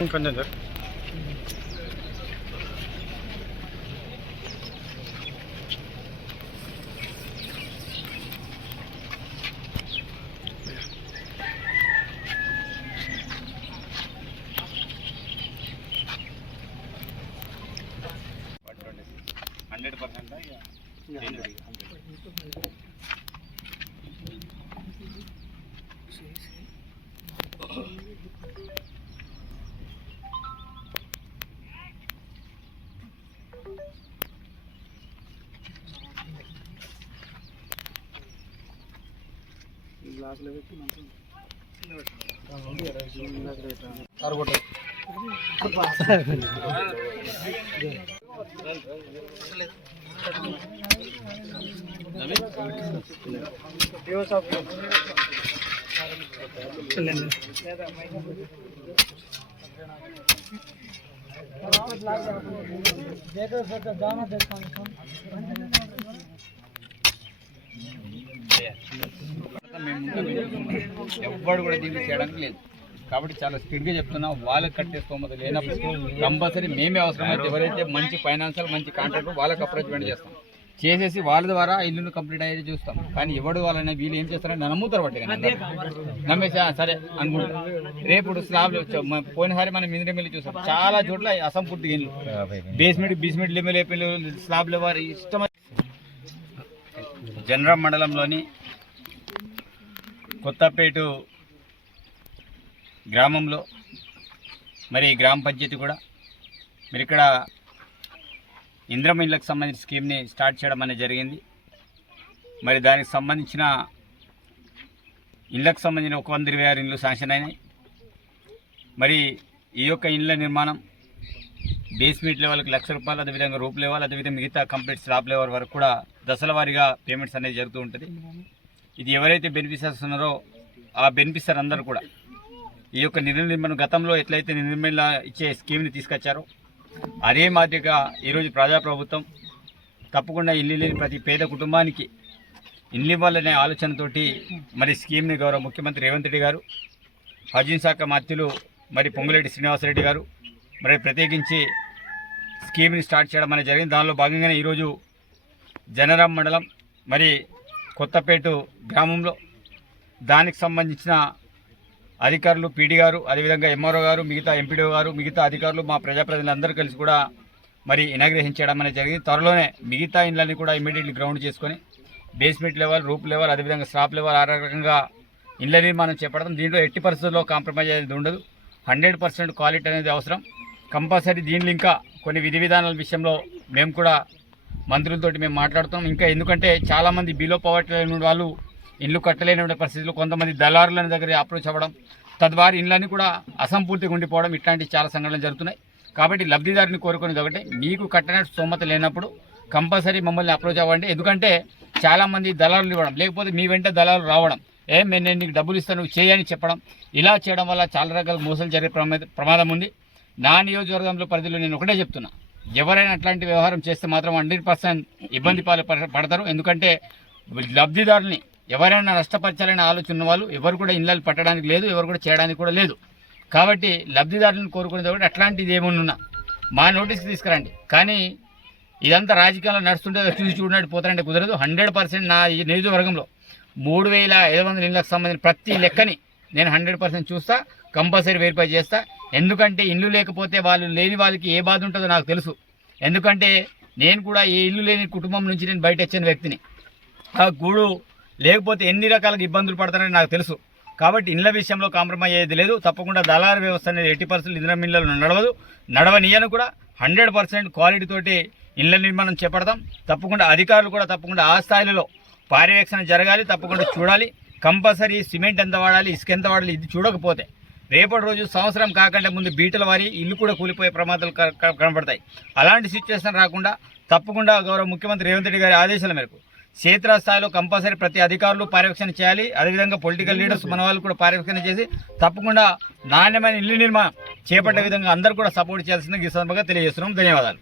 కొంచెం సార్ గ్లాసులో పెట్టి ఎవ్వడు కూడా దీన్ని చేయడానికి లేదు కాబట్టి చాలా స్పీడ్గా చెప్తున్నాం. వాళ్ళకి కట్టే స్తోమత లేనప్పుడు కంపల్సరీ మేమే అవసరమైతే ఎవరైతే మంచి ఫైనాన్షియల్ మంచి కాంట్రాక్టర్ వాళ్ళకి అప్రోచ్మెంట్ చేస్తాం, చేసేసి వాళ్ళ ద్వారా ఇల్లును కంప్లీట్ అయ్యేది చూస్తాం. కానీ ఎవడు వాళ్ళని వీళ్ళు ఏం చేస్తారని నమ్ముతారు బట్టి నమ్మేసా సరే అనుకుంటాం. రేపు స్లాబ్ పోయినసారి మనం మిల్లి చూస్తాం, చాలా చోట్ల అసంపూర్తి ఇల్లు బేస్మెంట్ లెవెల్ స్లాబ్ లెవెల్ ఇష్టం. జనరం మండలంలోని కొత్తపేట గ్రామంలో మరి గ్రామ పంచాయతీ కూడా మరి ఇక్కడ ఇంద్రమ్మ ఇళ్ళకు సంబంధించిన స్కీమ్ని స్టార్ట్ చేయడం అనేది జరిగింది. మరి దానికి సంబంధించిన ఇళ్ళకు సంబంధించిన 126 ఇళ్ళు శాంక్షన్ అయినాయి. మరి ఈ యొక్క ఇళ్ళ నిర్మాణం బేస్మెంట్ లెవెల్కి ₹1,00,000, అదేవిధంగా రూప్ లెవెల్, అదేవిధంగా మిగతా కంప్లీట్ స్లాబ్ లెవెల్ వరకు కూడా దశల వారీగా పేమెంట్స్ అనేది జరుగుతూ ఉంటుంది. ఇది ఎవరైతే బెనిఫిషియర్స్ ఉన్నారో ఆ బెనిఫిషియర్ అందరూ కూడా ఈ యొక్క నిర్మల గతంలో ఎట్లయితే నిర్మల ఇచ్చే స్కీమ్ని తీసుకొచ్చారో అదే మాదిరిగా ఈరోజు ప్రజాప్రభుత్వం తప్పకుండా ఇల్లు లేని ప్రతి పేద కుటుంబానికి ఇల్లు ఇవ్వాలనే ఆలోచనతోటి మరి స్కీమ్ని గౌరవ ముఖ్యమంత్రి రేవంత్ రెడ్డి గారు, హౌసింగ్ శాఖ మంత్రులు మరి పొంగులేటి శ్రీనివాసరెడ్డి గారు మరి ప్రత్యేకించి స్కీమ్ని స్టార్ట్ చేయడం అనేది జరిగింది. దానిలో భాగంగానే ఈరోజు జనరాం మండలం మరి కొత్తపేట గ్రామంలో దానికి సంబంధించిన అధికారులు, పీడీ గారు, అదేవిధంగా ఎంఆర్ఓ గారు, మిగతా ఎంపీడీఓ గారు, మిగతా అధికారులు, మా ప్రజాప్రతినిధులందరూ కలిసి కూడా మరి ఇనాగ్రేషన్ చేయడం అనేది జరిగింది. త్వరలోనే మిగతా ఇండ్లన్నీ కూడా ఇమీడియట్లీ గ్రౌండ్ చేసుకొని బేస్మెంట్ లెవెల్, రూప్ లెవెల్, అదేవిధంగా స్లాబ్ లెవెల్ ఆ రకంగా ఇళ్ల నిర్మాణం చేపడతాం. దీంట్లో ఎట్టి పరిస్థితుల్లో కాంప్రమైజ్ అనేది ఉండదు. 100% క్వాలిటీ అనేది అవసరం కంపల్సరీ. దీంట్లో ఇంకా కొన్ని విధి విధానాల విషయంలో మేము కూడా మంత్రులతోటి మేము మాట్లాడుతాం. ఇంకా ఎందుకంటే చాలామంది బిలో పవర్టీ లేని వాళ్ళు ఇల్లు కట్టలేని పరిస్థితుల్లో కొంతమంది దళారుల దగ్గర అప్రోచ్ అవ్వడం, తద్వారా ఇళ్ళన్నీ కూడా అసంపూర్తిగా ఉండిపోవడం, ఇట్లాంటి చాలా సంఘటనలు జరుగుతున్నాయి. కాబట్టి లబ్ధిదారుని కోరుకునేది ఒకటే, మీకు కట్టడానికి స్తోమత లేనప్పుడు కంపల్సరీ మమ్మల్ని అప్రోచ్ అవ్వండి. ఎందుకంటే చాలామంది దళారులు ఇవ్వడం, లేకపోతే మీ వెంట దళారులు రావడం, నేను నీకు డబ్బులు ఇస్తాను నువ్వు చేయని చెప్పడం, ఇలా చేయడం వల్ల చాలా రకాల మోసాలు జరిగే ప్రమాదం ఉంది. నా నియోజకవర్గంలో పరిధిలో నేను ఒకటే చెప్తున్నా, ఎవరైనా అట్లాంటి వ్యవహారం చేస్తే మాత్రం 100% ఇబ్బంది పడతారు. ఎందుకంటే లబ్ధిదారుల్ని ఎవరైనా నష్టపరచాలనే ఆలోచన ఉన్న వాళ్ళు ఎవరు కూడా ఇళ్ళలు పట్టడానికి లేదు, ఎవరు కూడా చేయడానికి కూడా లేదు. కాబట్టి లబ్ధిదారులను కోరుకునేది ఒకటి, అట్లాంటిది ఏమన్నా మా నోటీస్కి తీసుకురండి. కానీ ఇదంతా రాజకీయాల్లో నడుస్తుంటే చూసి చూడనట్టు పోతారంటే కుదరదు. 100% నా ఈ నియోజకవర్గంలో 3,500 ఇళ్ళకు సంబంధించిన ప్రతి లెక్కని నేను 100% చూస్తా, కంపల్సరీ వెరిఫై చేస్తా. ఎందుకంటే ఇల్లు లేకపోతే వాళ్ళు లేని వాళ్ళకి ఏ బాధ ఉంటుందో నాకు తెలుసు. ఎందుకంటే నేను కూడా ఏ ఇల్లు లేని కుటుంబం నుంచి నేను బయట వచ్చిన వ్యక్తిని. ఆ గూడు లేకపోతే ఎన్ని రకాల ఇబ్బందులు పడతారని నాకు తెలుసు. కాబట్టి ఇళ్ళ విషయంలో కాంప్రమైజ్ అయ్యేది లేదు. తప్పకుండా దళారు వ్యవస్థ అనేది 80% ఇంధనం ఇళ్ళలో నడవనీయను కూడా 100% క్వాలిటీ తోటి ఇళ్ళ నిర్మాణం చేపడతాం. తప్పకుండా అధికారులు కూడా తప్పకుండా ఆ స్థాయిలో పర్యవేక్షణ జరగాలి, తప్పకుండా చూడాలి. కంపల్సరీ సిమెంట్ ఎంత వాడాలి, ఇసుక ఎంత వాడాలి, ఇది చూడకపోతే రేపటి రోజు సంవత్సరం కాకుండా ముందు బీటల వారి ఇల్లు కూడా కూలిపోయే ప్రమాదాలు కనబడతాయి. అలాంటి సిచ్యువేషన్ రాకుండా తప్పకుండా గౌరవ ముఖ్యమంత్రి రేవంత్ రెడ్డి గారి ఆదేశాల మేరకు క్షేత్రస్థాయిలో కంపల్సరీ ప్రతి అధికారులు పర్యవేక్షణ చేయాలి. అదేవిధంగా పొలిటికల్ లీడర్స్ మన వాళ్ళు కూడా పర్యవేక్షణ చేసి తప్పకుండా నాణ్యమైన ఇల్లు నిర్మాణం చేపట్టే విధంగా అందరూ కూడా సపోర్ట్ చేయాల్సిందిగా ఈ సందర్భంగా తెలియజేస్తున్నాం. ధన్యవాదాలు.